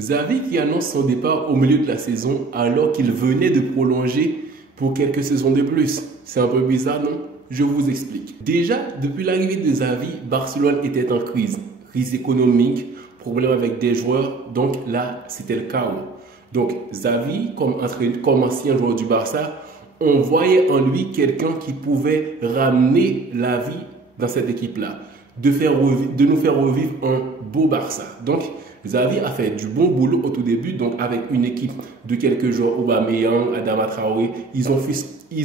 Xavi qui annonce son départ au milieu de la saison alors qu'il venait de prolonger pour quelques saisons de plus. C'est un peu bizarre, non? Je vous explique. Déjà, depuis l'arrivée de Xavi, Barcelone était en crise. Crise économique, problème avec des joueurs, donc là, c'était le chaos. Donc Xavi, comme ancien joueur du Barça, on voyait en lui quelqu'un qui pouvait ramener la vie dans cette équipe-là, de nous faire revivre un beau Barça. Donc Xavi a fait du bon boulot au tout début, donc avec une équipe de quelques joueurs, Aubameyang, Adama Traoré, ils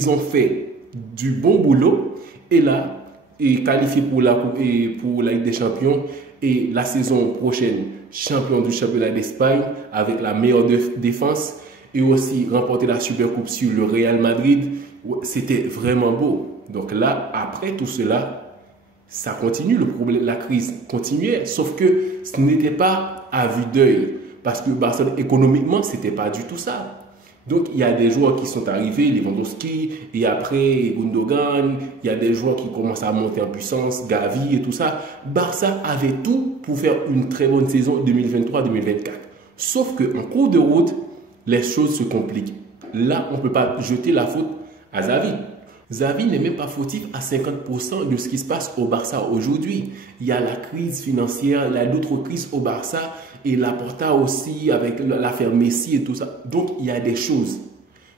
ont fait du bon boulot et là, est qualifié pour la Ligue des Champions et la saison prochaine, champion du championnat d'Espagne avec la meilleure défense et aussi remporter la Supercoupe sur le Real Madrid. C'était vraiment beau. Donc là, après tout cela, ça continue, la crise continuait, sauf que ce n'était pas à vue d'œil, parce que Barcelone, économiquement, ce n'était pas du tout ça. Donc, il y a des joueurs qui sont arrivés, Lewandowski, et après Gundogan, il y a des joueurs qui commencent à monter en puissance, Gavi et tout ça. Barça avait tout pour faire une très bonne saison 2023-2024. Sauf qu'en cours de route, les choses se compliquent. Là, on ne peut pas jeter la faute à Xavi. Xavi n'est même pas fautif à 50% de ce qui se passe au Barça aujourd'hui. Il y a la crise financière, il y a d'autres crises au Barça et Laporta aussi avec l'affaire Messi et tout ça. Donc il y a des choses.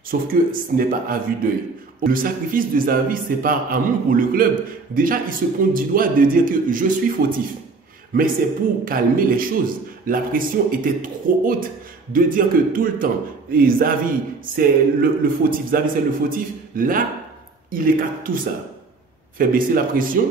Sauf que ce n'est pas à vue d'œil. Le sacrifice de Xavi, c'est par amour pour le club. Déjà, il se pointe du doigt de dire que je suis fautif. Mais c'est pour calmer les choses. La pression était trop haute de dire que tout le temps, Xavi c'est le fautif, Xavi c'est le fautif. Là, il écarte tout ça, fait baisser la pression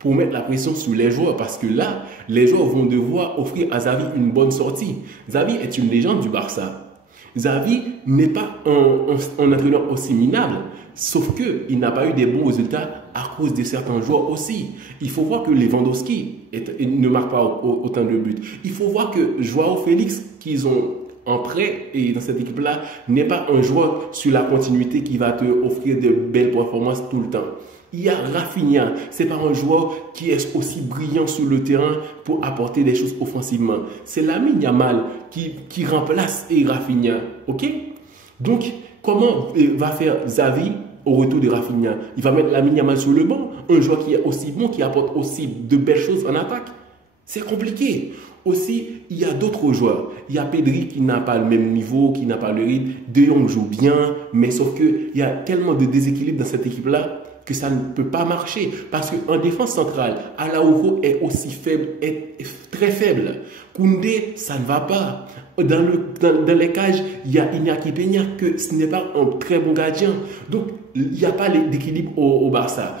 pour mettre la pression sur les joueurs parce que là, les joueurs vont devoir offrir à Xavi une bonne sortie. Xavi est une légende du Barça. Xavi n'est pas un entraîneur aussi minable, sauf qu'il n'a pas eu des bons résultats à cause de certains joueurs aussi. Il faut voir que Lewandowski ne marque pas autant de buts. Il faut voir que Joao Félix, qu'ils ont en prêt et dans cette équipe-là, n'est pas un joueur sur la continuité qui va te offrir de belles performances tout le temps. Il y a Rafinha, c'est pas un joueur qui est aussi brillant sur le terrain pour apporter des choses offensivement. C'est Lamine Yamal qui remplace Rafinha, ok? Donc, comment va faire Xavi au retour de Rafinha? Il va mettre Lamine Yamal sur le banc, un joueur qui est aussi bon, qui apporte aussi de belles choses en attaque. C'est compliqué. Aussi, il y a d'autres joueurs. Il y a Pedri qui n'a pas le même niveau, qui n'a pas le rythme. De Jong joue bien, mais sauf qu'il y a tellement de déséquilibre dans cette équipe-là que ça ne peut pas marcher. Parce qu'en défense centrale, Araujo est aussi faible, est très faible. Koundé, ça ne va pas. Dans les cages, il y a Iñaki Peña, que ce n'est pas un très bon gardien. Donc, il n'y a pas d'équilibre au Barça.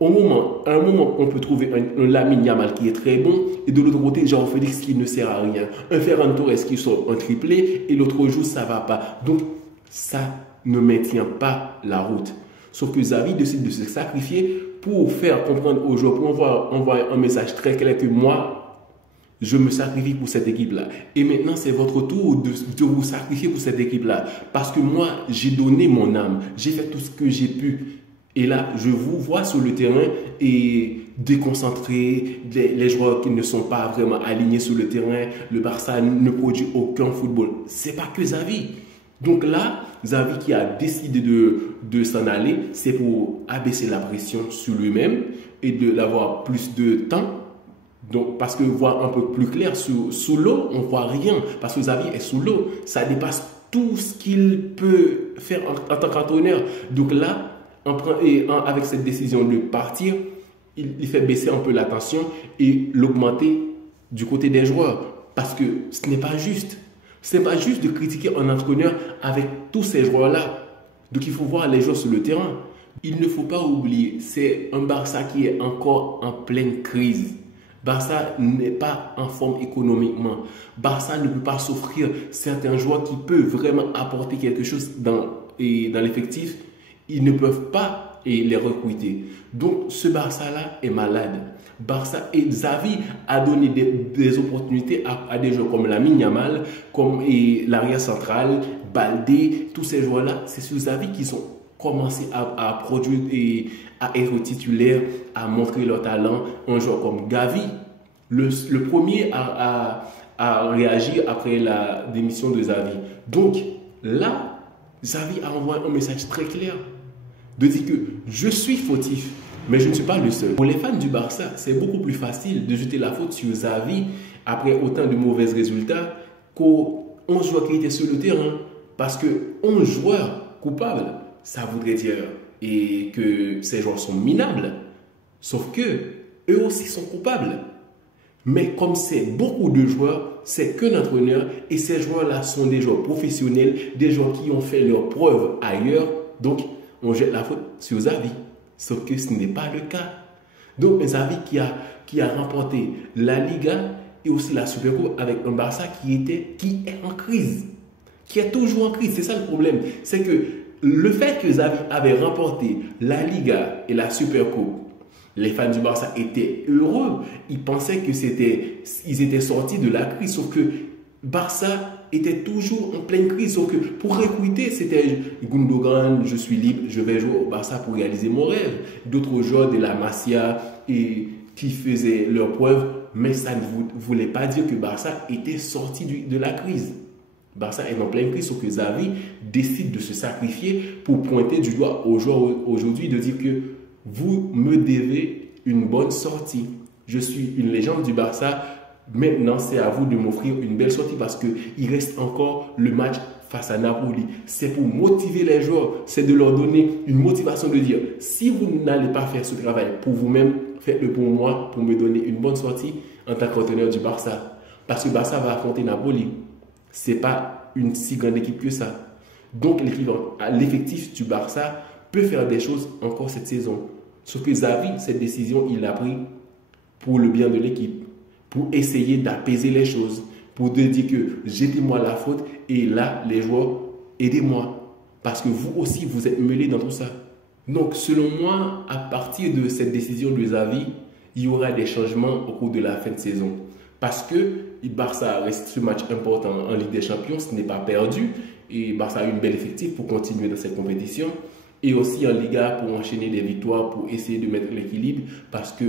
À un moment, on peut trouver un Lamine Yamal qui est très bon et de l'autre côté, Joao Félix qui ne sert à rien. Un Ferran Torres qui sort un triplé et l'autre jour, ça ne va pas. Donc, ça ne maintient pas la route. Sauf que Xavi décide de se sacrifier pour faire comprendre aux joueurs, pour envoyer un message très clair que moi, je me sacrifie pour cette équipe-là. Et maintenant, c'est votre tour de vous sacrifier pour cette équipe-là. Parce que moi, j'ai donné mon âme. J'ai fait tout ce que j'ai pu. Et là, je vous vois sur le terrain et déconcentré, les joueurs qui ne sont pas vraiment alignés sur le terrain. Le Barça ne produit aucun football. C'est pas que Xavi. Donc là, Xavi qui a décidé de s'en aller, c'est pour abaisser la pression sur lui-même et d'avoir plus de temps. Donc, parce que voir un peu plus clair sous l'eau, on ne voit rien. Parce que Xavi est sous l'eau. Ça dépasse tout ce qu'il peut faire en tant qu'entraîneur. Donc là, avec cette décision de partir, il fait baisser un peu la tension et l'augmenter du côté des joueurs. Parce que ce n'est pas juste. Ce n'est pas juste de critiquer un entraîneur avec tous ces joueurs-là. Donc il faut voir les joueurs sur le terrain. Il ne faut pas oublier, c'est un Barça qui est encore en pleine crise. Barça n'est pas en forme économiquement. Barça ne peut pas s'offrir certains joueurs qui peuvent vraiment apporter quelque chose dans l'effectif. Ils ne peuvent pas les recruter. Donc, ce Barça-là est malade. Barça et Xavi a donné des opportunités à des joueurs comme Lamine Yamal, comme l'arrière central, Baldé, tous ces joueurs-là. C'est sur Xavi qu'ils ont commencé à produire et à être titulaires, à montrer leur talent. Un joueur comme Gavi, le premier à a réagi après la démission de Xavi. Donc là, Xavi a envoyé un message très clair de dire que je suis fautif, mais je ne suis pas le seul. Pour les fans du Barça, c'est beaucoup plus facile de jeter la faute sur Xavi après autant de mauvais résultats qu'aux 11 joueurs qui étaient sur le terrain. Parce que 11 joueurs coupables, ça voudrait dire et que ces joueurs sont minables. Sauf que eux aussi sont coupables. Mais comme c'est beaucoup de joueurs, c'est qu'un entraîneur et ces joueurs-là sont des joueurs professionnels, des joueurs qui ont fait leurs preuves ailleurs. Donc, on jette la faute sur Xavi. Sauf que ce n'est pas le cas. Donc, Xavi qui a remporté la Liga et aussi la Supercoupe avec un Barça qui est en crise. Qui est toujours en crise. C'est ça le problème. C'est que le fait que Xavi avait remporté la Liga et la Supercoupe, les fans du Barça étaient heureux. Ils pensaient ils étaient sortis de la crise. Sauf que Barça était toujours en pleine crise. Sauf que pour recruter, c'était Gundogan, je suis libre, je vais jouer au Barça pour réaliser mon rêve. D'autres joueurs de la Masia et qui faisaient leurs preuves. Mais ça ne voulait pas dire que Barça était sorti de la crise. Barça est en pleine crise, sauf que Xavi décide de se sacrifier pour pointer du doigt aux joueurs aujourd'hui, de dire que vous me devez une bonne sortie. Je suis une légende du Barça. Maintenant, c'est à vous de m'offrir une belle sortie parce qu'il reste encore le match face à Napoli. C'est pour motiver les joueurs, c'est de leur donner une motivation de dire si vous n'allez pas faire ce travail pour vous-même, faites-le pour moi, pour me donner une bonne sortie en tant qu'entraîneur du Barça. Parce que Barça va affronter Napoli. Ce n'est pas une si grande équipe que ça. Donc, l'effectif du Barça peut faire des choses encore cette saison. Sauf que Xavi, cette décision, il l'a pris pour le bien de l'équipe, pour essayer d'apaiser les choses, pour dire que jetez-moi la faute et là, les joueurs, aidez-moi. Parce que vous aussi, vous êtes mêlés dans tout ça. Donc, selon moi, à partir de cette décision de Xavi, il y aura des changements au cours de la fin de saison. Parce que Barça reste ce match important en Ligue des Champions, ce n'est pas perdu. Et Barça a une belle effectif pour continuer dans cette compétition. Et aussi en Liga pour enchaîner des victoires, pour essayer de mettre l'équilibre. Parce que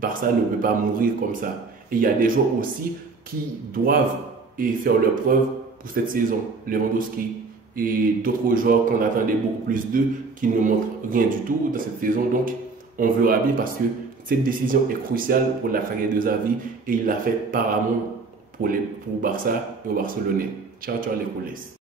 Barça ne peut pas mourir comme ça. Et il y a des joueurs aussi qui doivent faire leur preuve pour cette saison. Lewandowski et d'autres joueurs qu'on attendait beaucoup plus d'eux, qui ne montrent rien du tout dans cette saison. Donc on verra bien parce que cette décision est cruciale pour la carrière de Xavi et il l'a fait par amour pour Barça et aux Barcelonais. Ciao, ciao les coulisses.